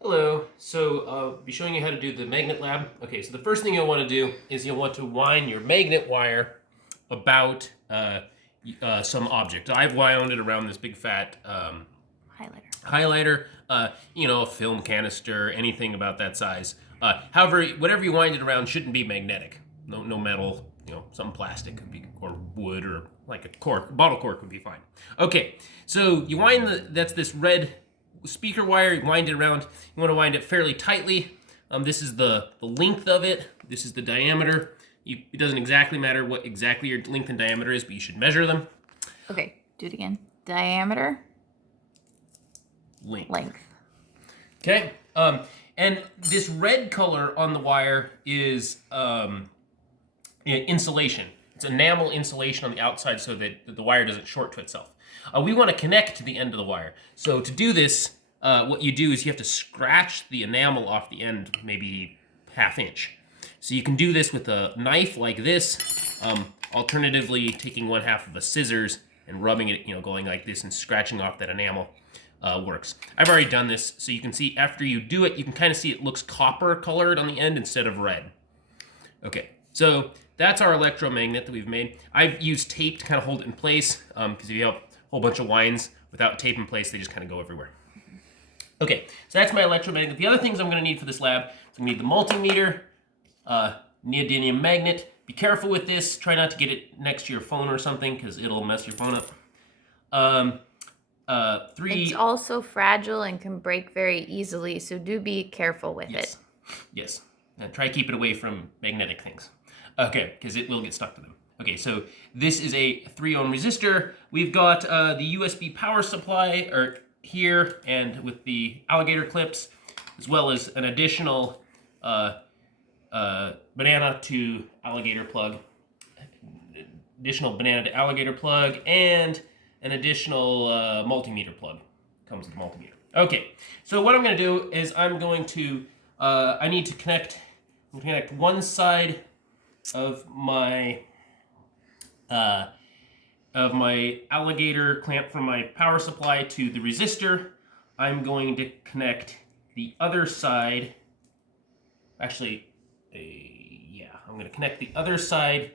Hello, so I'll be showing you how to do the magnet lab. Okay, so the first thing you'll want to do is you'll want to wind your magnet wire about some object. I've wound it around this big fat highlighter, a film canister, anything about that size. However, whatever you wind it around shouldn't be magnetic. No metal, something plastic could be, or wood, or like a cork, bottle cork would be fine. Okay, so you wind that's this red speaker wire. You wind it around. You want to wind it fairly tightly. This is the length of it. This is the diameter. It doesn't exactly matter what exactly your length and diameter is, but you should measure them. Okay, do it again. Diameter. Length. Okay. And this red color on the wire is insulation. It's enamel insulation on the outside so that the wire doesn't short to itself. We want to connect to the end of the wire. So to do this, what you do is you have to scratch the enamel off the end, maybe ½ inch. So you can do this with a knife like this. Alternatively, taking 1/2 of a scissors and rubbing it, going like this and scratching off that enamel works. I've already done this, so you can see after you do it, you can kind of see it looks copper colored on the end instead of red. Okay, so that's our electromagnet that we've made. I've used tape to kind of hold it in place, because if you have a whole bunch of winds without tape in place, they just kind of go everywhere. Okay, so that's my electromagnet. The other things I'm going to need for this lab, so I'm going to need the multimeter, neodymium magnet. Be careful with this. Try not to get it next to your phone or something, because it'll mess your phone up. It's also fragile and can break very easily, so do be careful with it. Yes, and try to keep it away from magnetic things. Okay, because it will get stuck to them. Okay, so this is a 3 ohm resistor. We've got the USB power supply here, and with the alligator clips, as well as an additional banana to alligator plug, and an additional multimeter plug. Comes with the multimeter. Okay, so what I'm going to do is I'm going to connect one side of my alligator clamp from my power supply to the resistor. I'm going to connect the other side. Actually, I'm going to connect the other side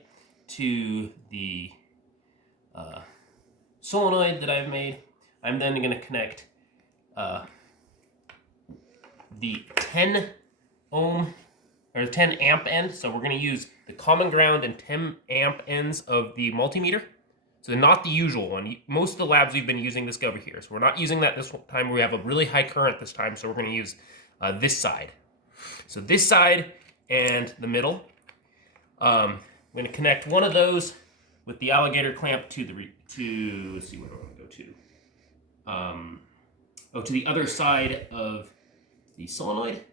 to the solenoid that I've made. I'm then going to connect the 10 ohm or 10 amp end. So we're going to use the common ground and 10 amp ends of the multimeter. So not the usual one. Most of the labs we've been using this over here. So we're not using that this time. We have a really high current this time, so we're going to use this side. So this side and the middle. I'm going to connect one of those with the alligator clamp to let's see, where do I want to go to? To the other side of the solenoid.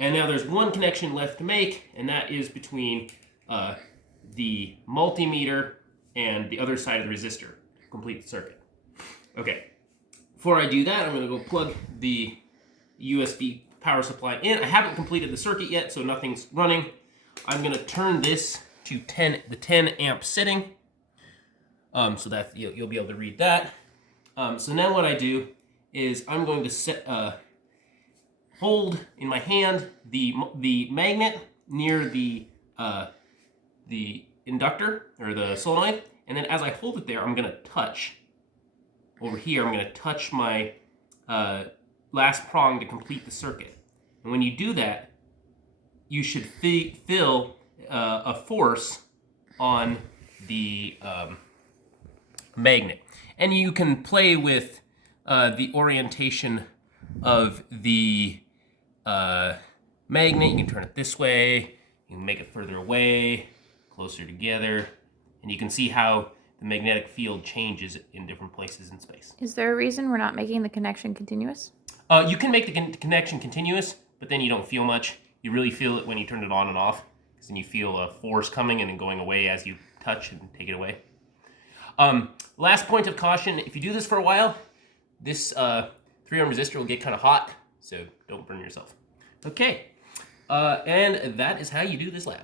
And now there's one connection left to make, and that is between the multimeter and the other side of the resistor to complete the circuit. Okay, before I do that, I'm going to go plug the USB power supply in. I haven't completed the circuit yet, so nothing's running. I'm going to turn this to the 10 amp setting, so that you'll be able to read that. So now what I do is I'm going to hold in my hand the magnet near the inductor or the solenoid, and then as I hold it there, I'm going to touch over here. I'm going to touch my last prong to complete the circuit. And when you do that, you should feel a force on the magnet, and you can play with the orientation of the magnet. You can turn it this way, you can make it further away, closer together, and you can see how the magnetic field changes in different places in space. Is there a reason we're not making the connection continuous? You can make the connection continuous, but then you don't feel much. You really feel it when you turn it on and off, because then you feel a force coming and then going away as you touch and take it away. Last point of caution, if you do this for a while, this 3 ohm resistor will get kind of hot, so don't burn yourself. Okay, and that is how you do this lab.